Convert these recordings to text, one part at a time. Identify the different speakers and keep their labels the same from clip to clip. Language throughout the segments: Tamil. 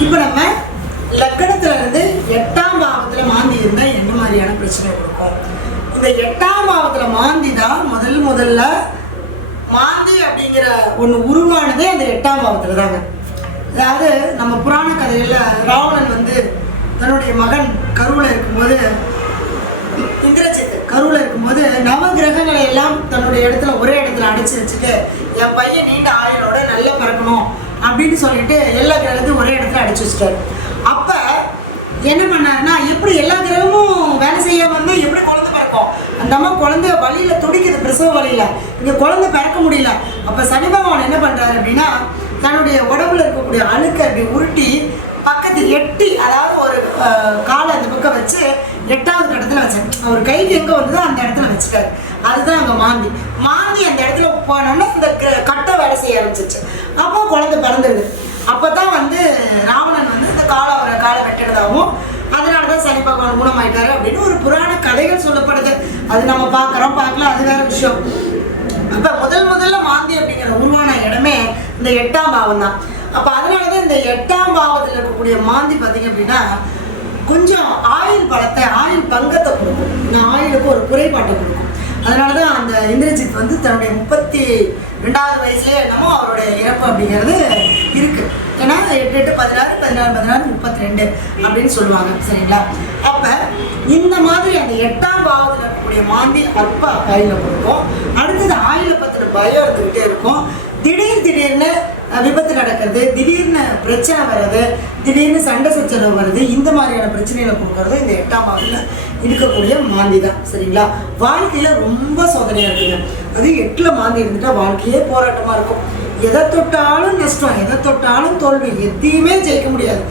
Speaker 1: இப்போ நம்ம லக்கணத்துல இருந்து எட்டாம் பாவத்துல மாந்தி இருந்தா என்ன மாதிரியான பிரச்சனை கொடுக்கும்? இந்த எட்டாம் பாவத்துல மாந்தி தான் முதல் முதல்ல மாந்தி அப்படிங்கிற ஒன்று உருவானதே அந்த எட்டாம் பாவத்துல தாங்க. அதாவது நம்ம புராண கதையில் ராவணன் வந்து தன்னுடைய மகன் கருவில் இருக்கும்போது இந்திரஜித் கருவில் இருக்கும்போது நவ கிரகங்களை எல்லாம் தன்னுடைய இடத்துல ஒரே இடத்துல அடைச்சி வச்சுட்டு என் பையன் நீண்ட ஆயுளோட நல்லா பிறக்கணும். அப்படின்னு சொல்லிட்டு எல்லா கிரகத்தையும் ஒரே இடத்துல அடிச்சு வச்சிட்டாரு. அப்ப என்ன பண்ணாருன்னா எப்படி எல்லா கிரகமும் வேலை செய்ய வந்து எப்படி குழந்தை பிறக்கும்? அந்த அம்மா குழந்தை வழியில துடிக்குது பிரசவ வழியில. இங்க குழந்தை பிறக்க முடியல. அப்ப சனி பகவான் என்ன பண்றாரு அப்படின்னா தன்னுடைய உடம்புல இருக்கக்கூடிய அழுக்கை அப்படி உருட்டி பக்கத்து எட்டி அதாவது ஒரு காலை அந்த பக்கம் வச்சு எட்டாவது இடத்துல வச்சேன் அவர் கைக்கு எங்க வந்ததோ அந்த இடத்துல வச்சுட்டாரு. அதுதான் அங்க மாந்தி. மாந்தி அந்த இடத்துல போனோம்னா இந்த க- கட்டை வேலை செய்ய ஆரம்பிச்சிச்சு அப்போ குழந்தை பிறந்துருது. அப்பதான் வந்து ராவணன் வந்து இந்த கால அவரை காலை வெட்டுறதாகவும் அதனால தான் சனி பகவான் குணமாயிட்டாரு அப்படின்னு ஒரு புராண கதைகள் சொல்லப்படுது. அது நம்ம பார்க்குறோம் பார்க்கலாம். அது வேற விஷயம். அப்போ முதல் முதல்ல மாந்தி அப்படிங்கிற உருவான இடமே இந்த எட்டாம் பாவம் தான். அப்போ அதனால தான் இந்த எட்டாம் பாவத்தில் இருக்கக்கூடிய மாந்தி பார்த்தீங்க அப்படின்னா கொஞ்சம் ஆயுள் பலத்தை ஆயுள் பங்கத்தை கொடுக்கும். இந்த ஆயுளுக்கு ஒரு குறைபாட்டை கொடுக்கும். அதனால தான் அந்த இந்திரஜித் வந்து தன்னுடைய முப்பத்தி ரெண்டாவது வயசுலேயே என்னமோ அவருடைய இறப்பு அப்படிங்கிறது இருக்கு. ஏன்னா எட்டு எட்டு பதினாறு பதினாறு பதினாறு முப்பத்தி ரெண்டு அப்படின்னு சொல்லுவாங்க. சரிங்களா? அப்ப இந்த மாதிரி அந்த எட்டாம் பாவத்தில் இருக்கக்கூடிய மாந்தி அற்ப கையில கொடுக்கும். அடுத்தது ஆயில பத்திர பயம் இருந்துகிட்டே இருக்கும். திடீர் திடீர்னு விபத்து நடக்கிறது திடீர்னு பிரச்சனை வர்றது திடீர்னு சண்டை சச்சரவு வருது இந்த மாதிரியான பிரச்சனைகளை கொடுக்கறது இந்த எட்டாம் பாவத்தில் இருக்கக்கூடிய மாந்தி தான் சரிங்களா? வாழ்க்கையில் ரொம்ப சோதனையாக இருக்குங்க. அது எட்டில் மாந்தி இருந்துட்டால் வாழ்க்கையே போராட்டமாக இருக்கும். எதை தொட்டாலும் நஷ்டம் எதை தொட்டாலும் தோல்வி எதையுமே ஜெயிக்க முடியாது.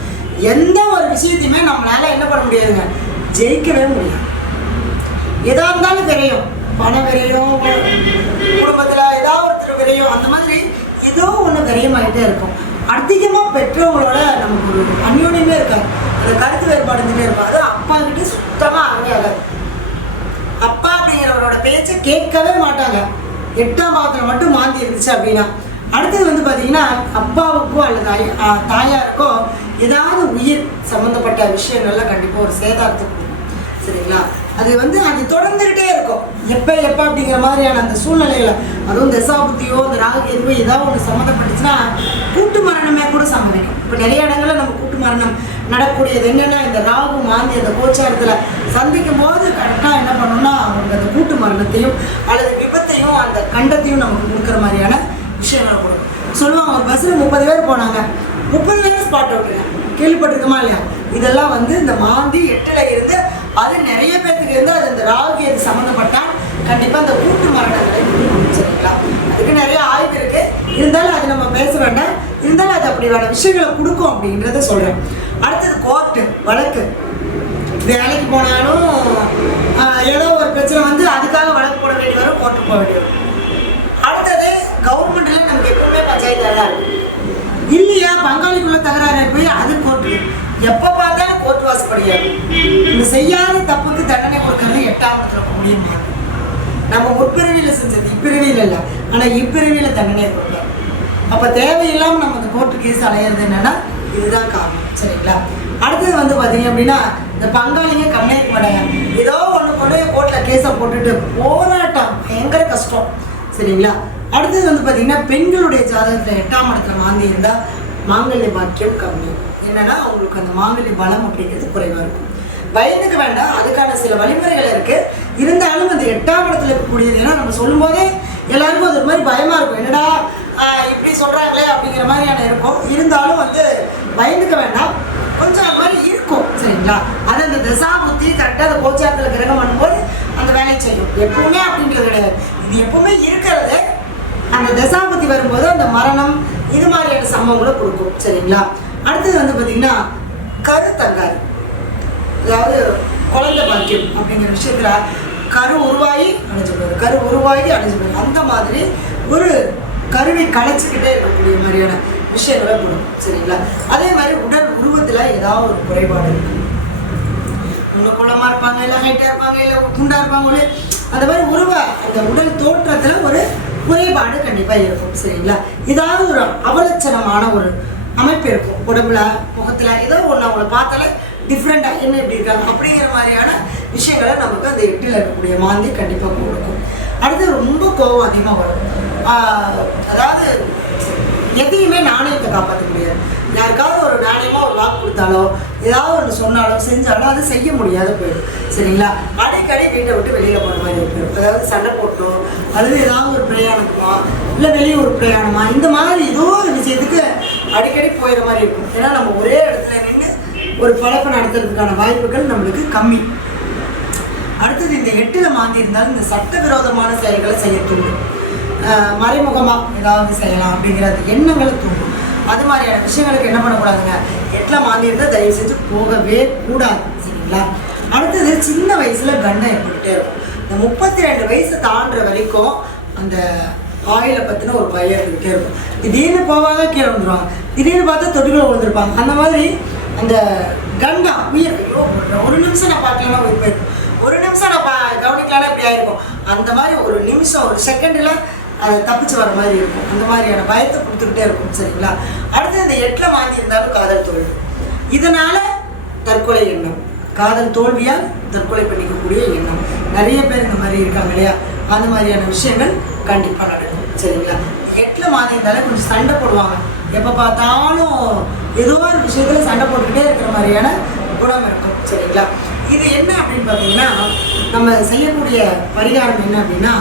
Speaker 1: எந்த ஒரு விஷயத்தையுமே நம்மளால என்ன பண்ண முடியாதுங்க? ஜெயிக்கவே முடியாது. எதா இருந்தாலும் விரையும். பணம் விரையும் குடும்பத்துல ஏதாவது ஒருத்தர் விரையும் அந்த மாதிரி ஏதோ ஒண்ணு விரயமாயிட்டே இருக்கும். அதிகமா பெற்றவங்களோட நமக்கு ஒரு அந்யோன்யமே இருக்காது அந்த கருத்து வேறுபாடு இருந்துட்டே இருக்கும். அது அப்பா கிட்ட சுத்தமா ஆகாது. அப்பா அப்படிங்கிறவரோட பேச்சை கேட்கவே மாட்டாங்க. எட்டாம் பாத்திரம் மட்டும் மாந்தி இருந்துச்சு அப்படின்னா. அடுத்தது வந்து பார்த்தீங்கன்னா அப்பாவுக்கோ அல்லது தாயாருக்கோ ஏதாவது உயிர் சம்மந்தப்பட்ட விஷயங்கள்லாம் கண்டிப்பாக ஒரு சேதாரத்தை சரிங்களா? அது வந்து அது தொடர்ந்துகிட்டே இருக்கும். எப்போ எப்போ அப்படிங்கிற மாதிரியான அந்த சூழ்நிலைகளை அதுவும் தசாபுத்தியோ இந்த ராகு எதுவோ ஏதாவது ஒன்று சம்மந்தப்பட்டுச்சுன்னா கூட்டு மரணமே கூட சம்பவிக்கும் இப்போ நிறைய இடங்களில் நம்ம கூட்டு மரணம் நடக்கக்கூடியது என்னென்னா இந்த ராகு மாந்தி அந்த கோச்சாரத்தில் சந்திக்கும் போது கரெக்டாக என்ன பண்ணணும்னா அவங்களுக்கு அந்த கூட்டு மரணத்தையும் அல்லது விபத்தையும் அந்த கண்டத்தையும் நமக்கு கொடுக்குற மாதிரியான விஷயங்கள் கொடுக்கும். சொல்லுவாங்க ஒரு பஸ்ஸில் முப்பது பேர் போனாங்க. முப்பது பேர் ஸ்பாட் அவுட்டுங்க கேள்விப்பட்டிருக்கோமா இல்லையா? இதெல்லாம் வந்து இந்த மாந்தி எட்டுல இருந்து அது நிறைய பேர்த்துக்கு இருந்து அது இந்த ராகு எது சம்மந்தப்பட்டால் கண்டிப்பாக அந்த கூட்டு மரணங்களை சரிங்களா அதுக்கு நிறைய ஆய்வு இருக்கு. இருந்தாலும் அது நம்ம பேச வேண்டாம். இருந்தாலும் அது அப்படியான விஷயங்களை கொடுக்கும் அப்படின்றத சொல்றேன். அடுத்தது கோர்ட்டு வழக்கு. வேலைக்கு போனாலும் ஏதோ ஒரு பிரச்சனை வந்து அதுக்காக வழக்கு போட வேண்டி வரும் கோர்ட்டு போக வேண்டி வரும் அடுத்தது கவர்மெண்ட்ல நமக்கு எப்பவுமே பஞ்சாயத்து தான் இருக்கு இல்லையா? பங்காளிக்குள்ள தகராறு போய் அது கோர்ட்டு எப்ப பார்த்தாலும் கோர்ட் வாசப்படியாது இது செய்யாத தப்புக்கு தண்டனை கொடுக்கறது எட்டாவது இடத்துல முடியுமா. நம்ம முற்பிறவியில செஞ்சது இப்பிறவியில இல்ல. ஆனா இப்பிறவியில தண்டனை கொடுக்கலாம் அப்ப தேவையில்லாம நம்ம இந்த கோர்ட்டு கேஸ் அலையிறது என்னன்னா இதுதான் காரணம். சரிங்களா? அடுத்தது வந்து பாத்தீங்க அப்படின்னா இந்த பங்காளிங்க கம்மியாக மாட்டாங்க ஏதோ ஒண்ணு கொண்டு போய் கோர்ட்ல கேஸை போட்டுட்டு போராட்டம். பயங்கர கஷ்டம். சரிங்களா? அடுத்தது வந்து பார்த்தீங்கன்னா பெண்களுடைய ஜாதகத்தில் எட்டாம் இடத்துல மாந்தி இருந்தால் மாங்கல்ய பாக்கியம் கம்மி. என்னன்னா அவங்களுக்கு அந்த மாங்கல்ய பலம் அப்படிங்கிறது குறைவாக இருக்கும். பயந்துக்க வேண்டாம். அதுக்கான சில வழிமுறைகள் இருக்கு. இருந்தாலும் அந்த எட்டாம் இடத்துல இருக்கக்கூடியது ஏன்னா நம்ம சொல்லும்போதே எல்லாருக்கும் அது ஒரு மாதிரி பயமா இருக்கும். என்னடா இப்படி சொல்றாங்களே அப்படிங்கிற மாதிரியான இருக்கும். இருந்தாலும் வந்து பயந்துக்க வேண்டாம். கொஞ்சம் அது மாதிரி இருக்கும் சரிங்களா? அது அந்த தசா புத்தி கரெக்டாக அந்த கோச்சாரத்தில் கிரகம் பண்ணும்போது அந்த வேலையை செய்யும். எப்பவுமே அப்படின்றது கிடையாது. இது எப்பவுமே இருக்கிறது அந்த தசாபதி வரும்போது அந்த மரணம் இது மாதிரியான சம்பவங்களை கொடுக்கும் சரிங்களா? அடுத்தது வந்து பார்த்தீங்கன்னா கரு அதாவது குழந்தை பாக்கியம் அப்படிங்கிற விஷயத்துல கரு உருவாகி அழிஞ்சு போயிடும் கரு உருவாகி அழிஞ்சு போயிடும் அந்த மாதிரி ஒரு கருவை கலைச்சிக்கிட்டே இருக்கக்கூடிய மாதிரியான விஷயங்களை கொடுக்கும் சரிங்களா? அதே மாதிரி உடல் உருவத்துல ஏதாவது ஒரு குறைபாடு இருக்கு. ஒன்று குள்ளமா இருப்பாங்க இல்லை ஹைட்டாக இருப்பாங்க இல்லை குண்டாக இருப்பாங்க அந்த மாதிரி உருவ அந்த உடல் தோற்றத்தில் ஒரு குறைபாடு கண்டிப்பாக இருக்கும் சரிங்களா? ஏதாவது ஒரு அவலட்சணமான ஒரு அமைப்பு இருக்கும். உடம்புல முகத்தில் ஏதோ ஒன்று அவங்கள பார்த்தாலே டிஃப்ரெண்ட்டாக என்ன இப்படி இருக்காங்க அப்படிங்கிற மாதிரியான விஷயங்களை நமக்கு அந்த எட்டில் இருக்கக்கூடிய மாந்தி கண்டிப்பாக கொடுக்கும். அடுத்து ரொம்ப கோபம் அதிகமாக வரும். அதாவது எதையுமே நாணயத்தை காப்பாற்ற முடியாது. யாருக்காவது ஒரு நாணயமாக ஒரு வாக்கு கொடுத்தாலோ ஏதாவது ஒன்று சொன்னாலோ செஞ்சாலோ அது செய்ய முடியாத போயிடும். சரிங்களா? அடிக்கடி வீட்டை விட்டு வெளியில் போகிற மாதிரி இருக்கும் அதாவது சண்டை போட்டோ அல்லது ஏதாவது ஒரு பிரயாணமா இல்லை வெளியூர் பிரயாணமா இந்த மாதிரி ஏதோ ஒரு விஷயத்துக்கு அடிக்கடி போயிடுற மாதிரி இருக்கும். ஏன்னா நம்ம ஒரே இடத்துல நின்று ஒரு பழக்கம் நடத்துறதுக்கான வாய்ப்புகள் நம்மளுக்கு கம்மி. அடுத்தது இந்த எட்டில் மாந்தி இருந்தாலும் இந்த சட்டவிரோதமான செயல்களை செய்ய தூண்டும் மறைமுகமாக ஏதாவது செய்யலாம் அப்படிங்கிற எண்ணங்களை தூண்டும். அது மாதிரியான விஷயங்களுக்கு என்ன பண்ணக்கூடாதுங்க? எட்டில் மாந்தி இருந்தால் தயவு செஞ்சு போகவே கூடாது சரிங்களா? அடுத்தது சின்ன வயசில் கண்டம் ஏற்பட்டுட்டே இருக்கும். இந்த முப்பத்தி ரெண்டு வயசு தாண்டுற வரைக்கும் அந்த ஆயிலை பற்றின ஒரு பயம் இருந்துகிட்டே இருக்கும். திடீர்னு போவாங்க கீழே விழுந்துருவாங்க. திடீர்னு பார்த்தா தொட்டுக்குள்ள விழுந்துருப்பாங்க. அந்த மாதிரி அந்த கண்டம் உயிர் ஒரு நிமிஷம் நான் பார்க்கலாம் உயிர் ஒரு நிமிஷம் நான் பா கவனிக்கலாம்னா இப்படி ஆயிருக்கும். அந்த மாதிரி ஒரு நிமிஷம் ஒரு செகண்டில் அதை தப்பிச்சு வர மாதிரி இருக்கும். அந்த மாதிரியான பயத்தை கொடுத்துக்கிட்டே இருக்கும் சரிங்களா? அடுத்து இந்த எட்டில் வாங்கி இருந்தாலும் காதல் தோல்வி இதனால தற்கொலை எண்ணம். காதல் தோல்வியால் தற்கொலை பண்ணிக்கக்கூடிய எண்ணம். நிறைய பேர் இந்த மாதிரி இருக்காங்க இல்லையா? அந்த மாதிரியான விஷயங்கள் கண்டிப்பாக நடக்கும் சரிங்களா? எட்டில் மாறி இருந்தாலே கொஞ்சம் சண்டை போடுவாங்க. எப்போ பார்த்தாலும் ஏதோ ஒரு விஷயத்தில் சண்டை போட்டுக்கிட்டே இருக்கிற மாதிரியான குணம் இருக்கும் சரிங்களா? இது என்ன அப்படின்னு பார்த்தீங்கன்னா நம்ம செய்யக்கூடிய பரிகாரம் என்ன அப்படின்னா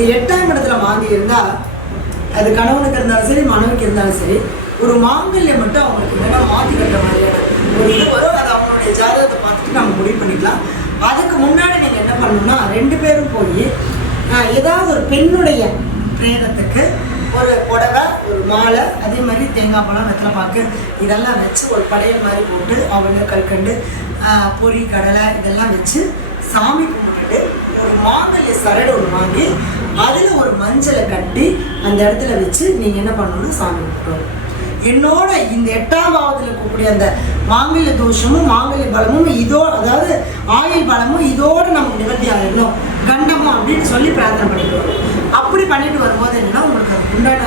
Speaker 1: இந்த எட்டாம் இடத்துல வாங்கி இருந்தால் அது கணவனுக்கு இருந்தாலும் சரி மனைவிக்கு இருந்தாலும் சரி ஒரு மாங்கல்யம் மட்டும் அவங்களுக்கு வேணா மாற்றி கட்டுற மாதிரியான ஒரு இது வரும். அது அவங்களுடைய ஜாதகத்தை பார்த்துட்டு நம்ம முடிவு பண்ணிக்கலாம். அதுக்கு முன்னாடி நீங்கள் என்ன பண்ணணும்னா ரெண்டு பேரும் போய் ஏதாவது ஒரு பெண்ணுடைய பிரேதத்துக்கு ஒரு புடவை ஒரு மாலை அதே மாதிரி தேங்காய் பழம் வெத்தலை பாக்கு இதெல்லாம் வச்சு ஒரு படையல் மாதிரி போட்டு அவங்க கல்கண்டு பொறி கடலை இதெல்லாம் வச்சு சாமி கும்பிட்டுட்டு ஒரு மாங்கல்ய சரடு ஒன்று வாங்கி அதில் ஒரு மஞ்சளை கட்டி அந்த இடத்துல வச்சு நீங்கள் என்ன பண்ணணும்னா சாமி கும்பிட்டு என்னோட இந்த எட்டாம் பாவத்தில் இருக்கக்கூடிய அந்த மாங்கல்ய தோஷமும் மாங்கல்ய பலமும் இதோ அதாவது ஆயுள் பலமும் இதோடு நமக்கு நிவர்த்தி ஆகிடணும் கண்டமும் அப்படின்னு சொல்லி பிரார்த்தனை பண்ணிக்கிறோம். அப்படி பண்ணிட்டு வரும்போது என்னன்னா உங்களுக்கு உண்டான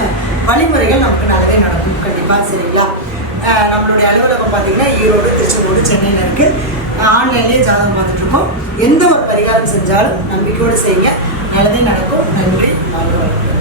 Speaker 1: வழிமுறைகள் நமக்கு நிறைய நடக்கும். கண்டிப்பாக சரிங்களா? நம்மளுடைய அலுவலகம் பார்த்தீங்கன்னா ஈரோடு திருச்செங்கோடு சென்னையில் இருக்குது ஆன்லைன்லேயே ஜாதகம் பார்த்துட்ருக்கோம் எந்த ஒரு பரிகாரம் செஞ்சாலும் நம்பிக்கையோடு செய்யுங்க. நல்லதே நடக்கும் நன்றி வாழ்க வளமுடன்.